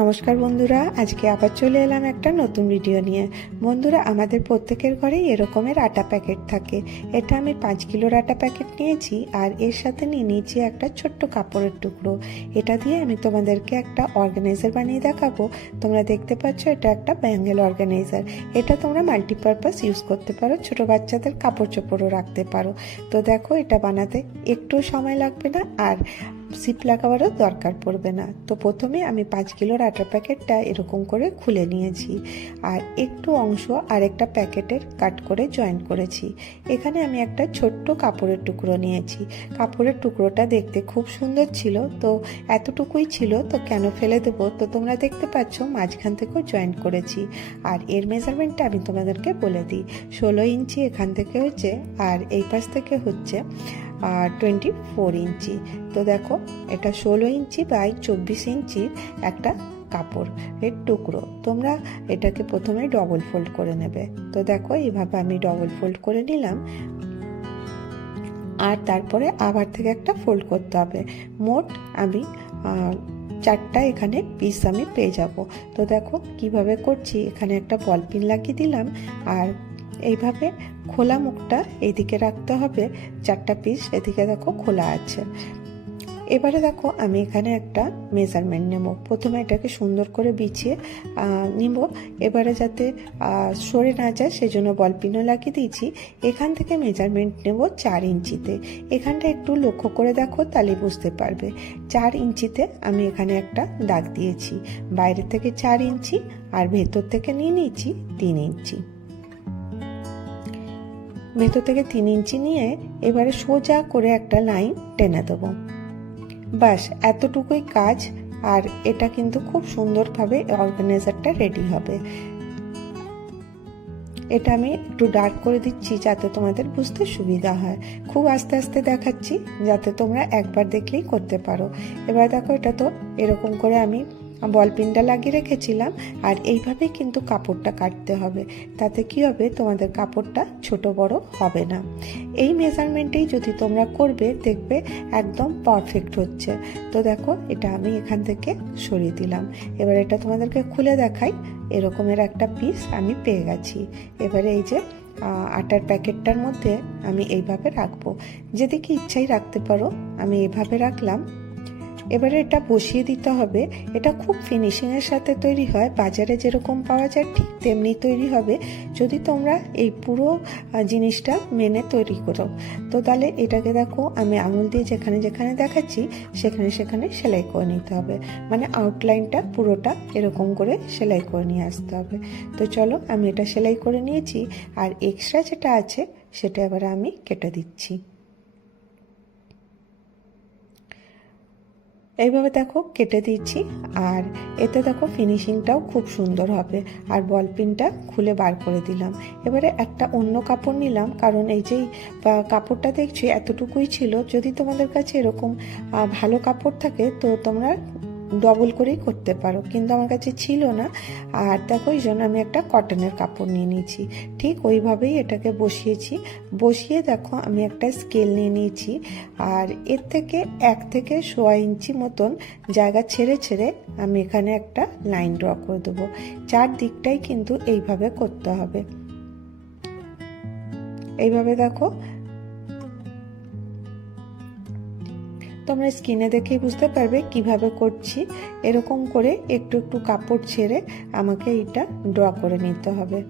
নমস্কার বন্ধুরা, আজকে আবার চলে এলাম একটা নতুন ভিডিও নিয়ে। বন্ধুরা, আমাদের প্রত্যেকের ঘরেই এরকমের আটা প্যাকেট থাকে। এটা আমি পাঁচ কিলোর আটা প্যাকেট নিয়েছি আর এর সাথে নিয়ে নিয়েছি একটা ছোট্ট কাপড়ের টুকরো। এটা দিয়ে আমি তোমাদেরকে একটা অর্গানাইজার বানিয়ে দেখাবো। তোমরা দেখতে পাচ্ছ, এটা একটা ব্যাঙ্গেল অর্গানাইজার এটা তোমরা মাল্টিপারপাস ইউজ করতে পারো, ছোট বাচ্চাদের কাপড় চোপড়ও রাখতে পারো। তো দেখো, এটা বানাতে একটু সময় লাগবে না আর সিপ লাগাবারও দরকার পড়বে না। তো প্রথমে আমি পাঁচ কিলোর আটা প্যাকেটটা এরকম করে খুলে নিয়েছি। আর একটু অংশ আরেকটা প্যাকেটের কাট করে জয়েন করেছি। এখানে আমি একটা ছোট্ট কাপড়ের টুকরো নিয়েছি। কাপড়ের টুকরোটা দেখতে খুব সুন্দর ছিল। তো এতটুকুই ছিল, তো কেন ফেলে দেবো? তো তোমরা দেখতে পাচ্ছ, মাঝখান থেকেও জয়েন করেছি। আর এর মেজারমেন্টটা আমি তোমাদেরকে বলে দিই। ষোলো ইঞ্চি এখান থেকে হচ্ছে আর এই পাশ থেকে হচ্ছে টোয়েন্টি ফোর ইঞ্চি। তো দেখো, এটা ষোলো ইঞ্চি বাই চব্বিশ ইঞ্চির একটা কাপড়, এর টুকরো। তোমরা এটাকে প্রথমে ডবল ফোল্ড করে নেবে। তো দেখো, এইভাবে আমি ডবল ফোল্ড করে নিলাম। আর তারপরে আবার থেকে একটা ফোল্ড করতে হবে। মোট আমি চারটা এখানে পিস আমি পেয়ে যাব। তো দেখো, কীভাবে করছি? এখানে একটা বল পিন লাগিয়ে দিলাম। আর এইভাবে খোলা মুখটা এইদিকে রাখতে হবে। চারটা পিস এদিকে দেখো খোলা আছে। এবারে দেখো আমি এখানে একটা মেজারমেন্ট নেব। প্রথমে এটাকে সুন্দর করে বিছিয়ে নিব। এবারে যাতে সরে না যায় সেজন্য বল পিনও লাগিয়ে দিয়েছি। এখান থেকে মেজারমেন্ট নেব চার ইঞ্চিতে। এখানটা একটু লক্ষ্য করে দেখো তাহলে বুঝতে পারবে। চার ইঞ্চিতে আমি এখানে একটা দাগ দিয়েছি। বাইরে থেকে চার ইঞ্চি আর ভেতর থেকে নিয়ে নিয়েছি তিন ইঞ্চি। ভেতর থেকে তিন ইঞ্চি নিয়ে এবারে সোজা করে একটা লাইন টেনে দেবো। বাস এতটুকুই কাজ, আর এটা কিন্তু খুব সুন্দরভাবে অর্গানাইজারটা রেডি হবে। এটা আমি একটু ডার্ক করে দিচ্ছি যাতে তোমাদের বুঝতে সুবিধা হয়। খুব আস্তে আস্তে দেখাচ্ছি যাতে তোমরা একবার দেখলেই করতে পারো। এবার দেখো, এটা তো এরকম করে আমি বল পিনটা লাগিয়ে রেখেছিলাম, আর এইভাবেই কিন্তু কাপড়টা কাটতে হবে। তাতে কি হবে? তোমাদের কাপড়টা ছোট বড় হবে না। এই মেজারমেন্টেই যদি তোমরা করবে, দেখবে একদম পারফেক্ট হচ্ছে। তো দেখো, এটা আমি এখান থেকে সরিয়ে দিলাম। এবার এটা তোমাদেরকে খুলে দেখাই। এরকমের একটা পিস আমি পেয়ে গেছি। এবারে এই যে আটার প্যাকেটটার মধ্যে আমি এইভাবে রাখব। যেদিকে ইচ্ছাই রাখতে পারো, আমি এইভাবে রাখলাম। এবারে এটা বসিয়ে দিতে হবে। এটা খুব ফিনিশিংয়ের সাথে তৈরি হয়। বাজারে যেরকম পাওয়া যায় ঠিক তেমনি তৈরি হবে। যদি তোমরা এই পুরো জিনিসটা মেনে তৈরি করো। তো তাহলে এটাকে দেখো, আমি আঙুল দিয়ে যেখানে যেখানে দেখাচ্ছি, সেখানে সেখানে সেলাই করে নিতে হবে। মানে আউটলাইনটা পুরোটা এরকম করে সেলাই করে নিয়ে আসতে হবে। তো চলো, আমি এটা সেলাই করে নিয়েছি। আর এক্সট্রা যেটা আছে, সেটা এবার আমি কেটে দিচ্ছি। এইভাবে দেখো কেটে দিচ্ছি, আর এতে দেখো ফিনিশিংটাও খুব সুন্দর হবে। আর বল পিনটা খুলে বার করে দিলাম। এবারে একটা অন্য কাপড় নিলাম, কারণ এই যে কাপড়টা দেখছি এতটুকুই ছিল। যদি তোমাদের কাছে এরকম ভালো কাপড় থাকে, তো তোমরা ডবল করেই করতে পারো। কিন্তু আমার কাছে ছিল না। আর দেখো ওই জন্য আমি একটা কটনের কাপড় নিয়ে নিয়েছি। ঠিক ওইভাবেই এটাকে বসিয়েছি। বসিয়ে দেখো আমি একটা স্কেল নিয়ে নিয়েছি। আর এর থেকে এক থেকে সোয়া ইঞ্চি মতন জায়গা ছেড়ে ছেড়ে আমি এখানে একটা লাইন ড্র করে দেবো। চার দিকটাই কিন্তু এইভাবে করতে হবে। এইভাবে দেখো তোমরা স্ক্রিনে দেখেই বুঝতে পারবে কীভাবে করছি। এরকম করে একটু একটু কাপড় ছেড়ে আমাকে এটা ড্র করে নিতে হবে।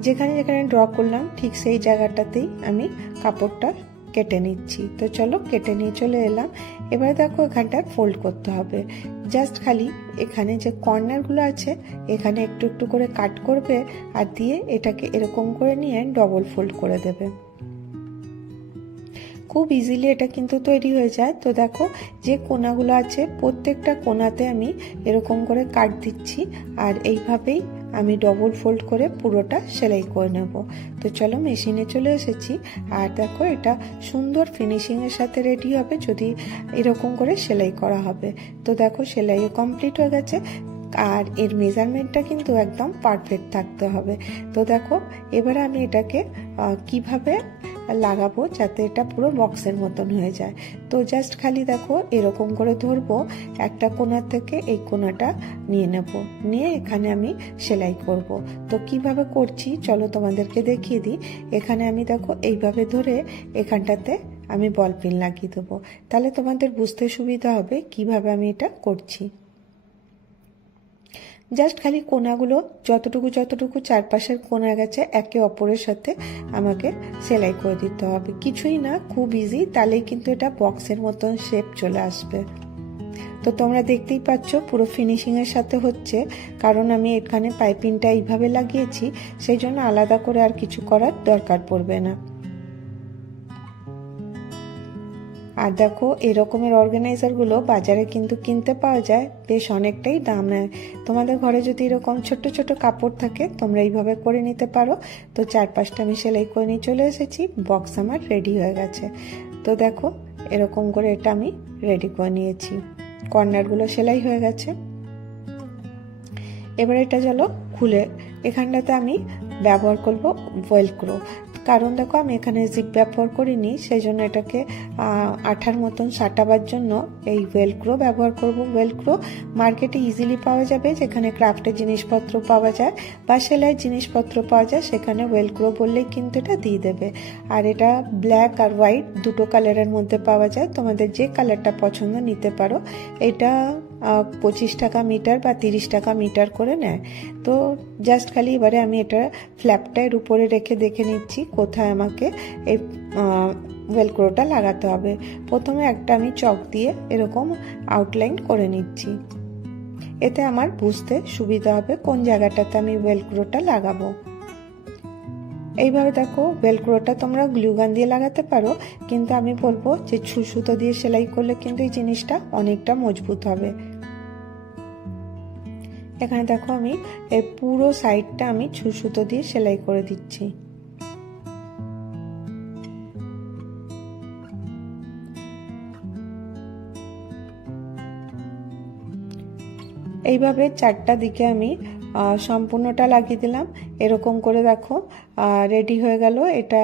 যেখানে যেখানে ড্র করলাম, ঠিক সেই জায়গাটাতেই আমি কাপড়টা কেটে নিচ্ছি। তো চলো কেটে নিয়ে চলে এলাম। এবার দেখো এখানটা ফোল্ড করতে হবে। জাস্ট খালি এখানে যে কর্নারগুলো আছে, এখানে একটু একটু করে কাট করবে আর দিয়ে এটাকে এরকম করে নিয়ে ডবল ফোল্ড করে দেবে। খুব ইজিলি এটা কিন্তু তৈরি হয়ে যায়। তো দেখো, যে কোনাগুলো আছে, প্রত্যেকটা কোনাতে আমি এরকম করে কাট দিচ্ছি আর এইভাবেই আমি ডবল ফোল্ড করে পুরোটা সেলাই করে নেব। তো চলো মেশিনে চলে এসেছি আর দেখো, এটা সুন্দর ফিনিশিংয়ের সাথে রেডি হবে যদি এরকম করে সেলাই করা হবে। তো দেখো সেলাইও কমপ্লিট হয়ে গেছে আর এর মেজারমেন্টটা কিন্তু একদম পারফেক্ট থাকতে হবে। তো দেখো, এবারে আমি এটাকে কীভাবে লাগাবো যাতে এটা পুরো বক্সের মতন হয়ে যায়। তো জাস্ট খালি দেখো এরকম করে ধরবো, একটা কোণা থেকে এই কোনাটা নিয়ে নেব। নিয়ে এখানে আমি সেলাই করব। তো কীভাবে করছি চলো তোমাদেরকে দেখিয়ে দিই। এখানে আমি দেখো এইভাবে ধরে এখানটাতে আমি বল পিন লাগিয়ে দেবো। তাহলে তোমাদের বুঝতে সুবিধা হবে কীভাবে আমি এটা করছি। জাস্ট খালি কোনাগুলো যতটুকু যতটুকু চারপাশের কোনা গেছে একে অপরের সাথে আমাকে সেলাই করে দিতে হবে। কিছুই না, খুব ইজি তাহলেই কিন্তু এটা বক্সের মতন শেপ চলে আসবে। তো তোমরা দেখতেই পাচ্ছ পুরো ফিনিশিংয়ের সাথে হচ্ছে, কারণ আমি এখানে পাইপিংটা এইভাবে লাগিয়েছি, সেই জন্য আলাদা করে আর কিছু করার দরকার পড়বে না। আর দেখো, এরকমের অর্গানাইজারগুলো বাজারে কিন্তু কিনতে পাওয়া যায়, বেশ অনেকটাই দাম নেয়। তোমাদের ঘরে যদি এরকম ছোট ছোট কাপড় থাকে, তোমরা এইভাবে করে নিতে পারো। তো চার পাঁচটা আমি সেলাই করে নিয়ে চলে এসেছি বক্স আমার রেডি হয়ে গেছে। তো দেখো, এরকম করে এটা আমি রেডি করে নিয়েছি। কর্নারগুলো সেলাই হয়ে গেছে। এবার এটা চলো খুলে। এখানটাতে আমি ব্যবহার করব ওয়েলক্রো কারণ দেখো, আমি এখানে জিপ ব্যবহার করিনি সেই জন্য এটাকে আঠার মতন সাটাবার জন্য এই ওয়েলক্রো ব্যবহার করব। ওয়েলক্রো মার্কেটে ইজিলি পাওয়া যাবে, যেখানে ক্রাফটের জিনিসপত্র পাওয়া যায় বা সেলাইয়ের জিনিসপত্র পাওয়া যায়, সেখানে ওয়েলক্রো বললেই কিন্তু এটা দিয়ে দেবে। আর এটা ব্ল্যাক আর হোয়াইট দুটো কালারের মধ্যে পাওয়া যায়, তোমাদের যে কালারটা পছন্দ নিতে পারো। এটা পঁচিশ টাকা মিটার বা তিরিশ টাকা মিটার করে নেয়। তো জাস্ট খালি এবারে আমি এটা ফ্ল্যাপটা এর উপরে রেখে দেখে নিচ্ছি, কোথায় আমাকে এই ওয়েলক্রোটা লাগাতে হবে। প্রথমে একটা আমি চক দিয়ে এরকম আউটলাইন করে নিচ্ছি। এতে আমার বুঝতে সুবিধা হবে কোন জায়গাটাতে আমি ওয়েলক্রোটা লাগাবো। এইভাবে দেখো বেলক্রোটা তোমরা গ্লুগান দিয়ে লাগাতে পারো, কিন্তু আমি বলব যে সুতো দিয়ে সেলাই করলে কিন্তু এই জিনিসটা অনেকটা মজবুত হবে। এখানে দেখো আমি এই পুরো সাইডটা আমি সুতো দিয়ে সেলাই করে দিচ্ছি। এইভাবে চারটা দিকে আমি সম্পূর্ণটা লাগিয়ে দিলাম। এরকম করে দেখো রেডি হয়ে গেল। এটা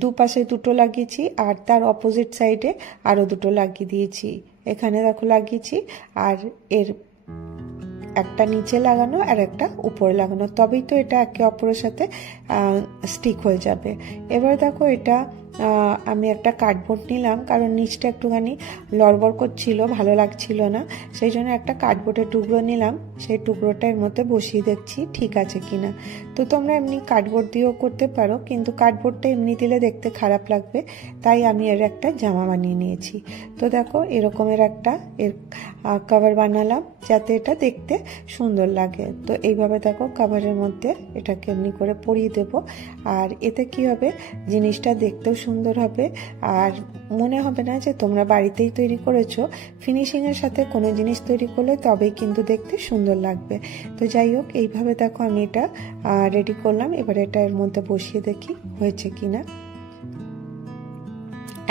দুপাশে দুটো লাগিয়েছি আর তার অপোজিট সাইডে আরও দুটো লাগিয়ে দিয়েছি। এখানে দেখো লাগিয়েছি আর এর একটা নিচে লাগানো আর একটা উপরে লাগানো। তবেই তো এটা একে অপরের সাথে স্টিক হয়ে যাবে। এবার দেখো এটা আমি একটা কার্ডবোর্ড নিলাম, কারণ নিচটা একটুখানি লড়বড় করছিল, ভালো লাগছিল না। সেই জন্য একটা কার্ডবোর্ডের টুকরো নিলাম, সেই টুকরোটা এর মধ্যে বসিয়ে দেখছি ঠিক আছে কিনা। তো তোমরা এমনি কার্ডবোর্ড দিয়েও করতে পারো, কিন্তু কার্ডবোর্ডটা এমনি দিলে দেখতে খারাপ লাগবে, তাই আমি এর একটা জামা বানিয়ে নিয়েছি। তো দেখো, এরকমের একটা এর কভার বানালাম, যাতে এটা দেখতে সুন্দর লাগে। তো এইভাবে দেখো কভারের মধ্যে এটাকে এমনি করে পরিয়ে দেব। আর এতে কি হবে, জিনিসটা দেখতেও সুন্দর হবে। আর মনে হবে না যে তোমরা বাড়িতেই তৈরি করেছ। ফিনিশিংয়ের সাথে কোনো জিনিস তৈরি করলে তবেই কিন্তু দেখতে সুন্দর লাগবে। তো যাই হোক, এইভাবে দেখো আমি এটা রেডি করলাম। এবার এটা এর মধ্যে বসিয়ে দেখি হয়েছে কি না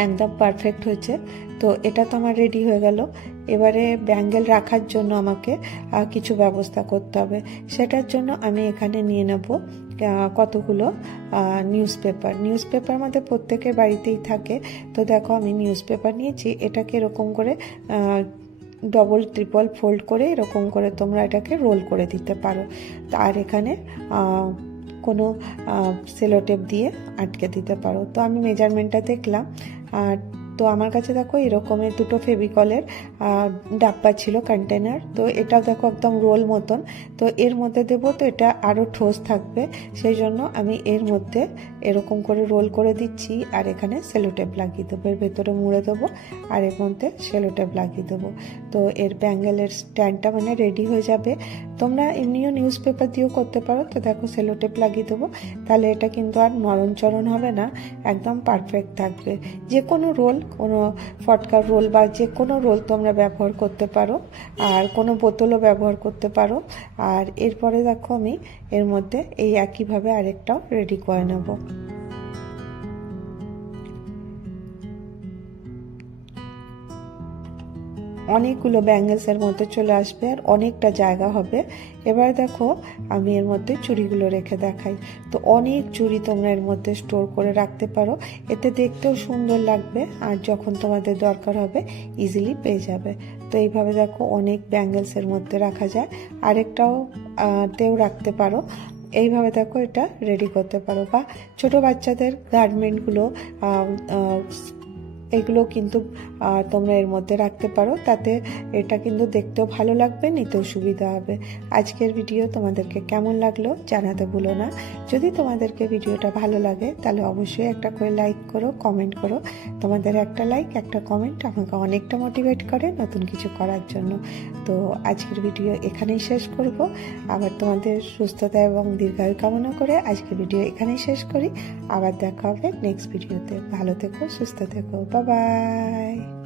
একদম পারফেক্ট হয়েছে। তো এটা তো আমার রেডি হয়ে গেল। এবারে ব্যাঙ্গেল রাখার জন্য আমাকে কিছু ব্যবস্থা করতে হবে। সেটার জন্য আমি এখানে নিয়ে নেব। কতগুলো নিউজ পেপার নিউজ পেপার আমাদের প্রত্যেকের বাড়িতেই থাকে। তো দেখো, আমি নিউজ পেপার নিয়েছি। এটাকে এরকম করে ডবল ট্রিপল ফোল্ড করে এরকম করে তোমরা এটাকে রোল করে দিতে পারো। আর এখানে কোনো সেলোটেপ দিয়ে আটকে দিতে পারো। তো আমি মেজারমেন্টটা দেখলাম। আর তো আমার কাছে দেখো এরকমের দুটো ফেভিকলের ডাব্বা ছিল কন্টেনার তো এটাও দেখো একদম রোল মতন। তো এর মধ্যে দেব তো এটা আরও ঠোস থাকবে, সেই জন্য আমি এর মধ্যে এরকম করে রোল করে দিচ্ছি আর এখানে সেলোটেপ লাগিয়ে দেবো। এর ভেতরে মুড়ে দেবো আর এর মধ্যে সেলোটেপ লাগিয়ে দেবো। তো এর ব্যাঙ্গেলের স্ট্যান্ডটা মানে রেডি হয়ে যাবে। তোমরা এমনিও নিউজ পেপার দিয়েও করতে পারো, তো দেখো সেলোটেপ লাগিয়ে দেবো। তাহলে এটা কিন্তু আর নরম চরণ হবে না, একদম পারফেক্ট থাকবে। যে কোনো রোল কোনো ফটকার রোল বা যে কোনো রোল তোমরা ব্যবহার করতে পারো, আর কোনো বোতলও ব্যবহার করতে পারো। আর এরপরে দেখো আমি এর মধ্যে এই একইভাবে আরেকটাও রেডি করে নেব। অনেকগুলো ব্যাঙ্গেলসের মধ্যে চলে আসবে আর অনেকটা জায়গা হবে। এবার দেখো, আমি এর মধ্যে চুড়িগুলো রেখে দেখাই। তো অনেক চুড়ি তোমরা এর মধ্যে স্টোর করে রাখতে পারো। এতে দেখতেও সুন্দর লাগবে আর যখন তোমাদের দরকার হবে ইজিলি পেয়ে যাবে। তো এইভাবে দেখো, অনেক ব্যাঙ্গেলসের মধ্যে রাখা যায়। আরেকটাও তেও রাখতে পারো। এইভাবে দেখো, এটা রেডি করতে পারো। বা ছোট বাচ্চাদের গার্মেন্টগুলো এগুলো কিন্তু তোমরা এর মধ্যে রাখতে পারো। তাতে এটা কিন্তু দেখতেও ভালো লাগবে, নিতেও সুবিধা হবে। আজকের ভিডিও তোমাদেরকে কেমন লাগল জানাতে ভুলো না। যদি তোমাদেরকে ভিডিওটা ভালো লাগে, তাহলে অবশ্যই একটা করে লাইক করো, কমেন্ট করো। তোমাদের একটা লাইক, একটা কমেন্ট আমাকে অনেকটা মোটিভেট করে নতুন কিছু করার জন্য। তো আজকের ভিডিও এখানেই শেষ করব। আবার তোমাদের সুস্থতা এবং দীর্ঘায়ু কামনা করে আজকের ভিডিও এখানেই শেষ করি। আবার দেখা হবে নেক্সট ভিডিওতে। ভালো থেকো, সুস্থ থেকো বাই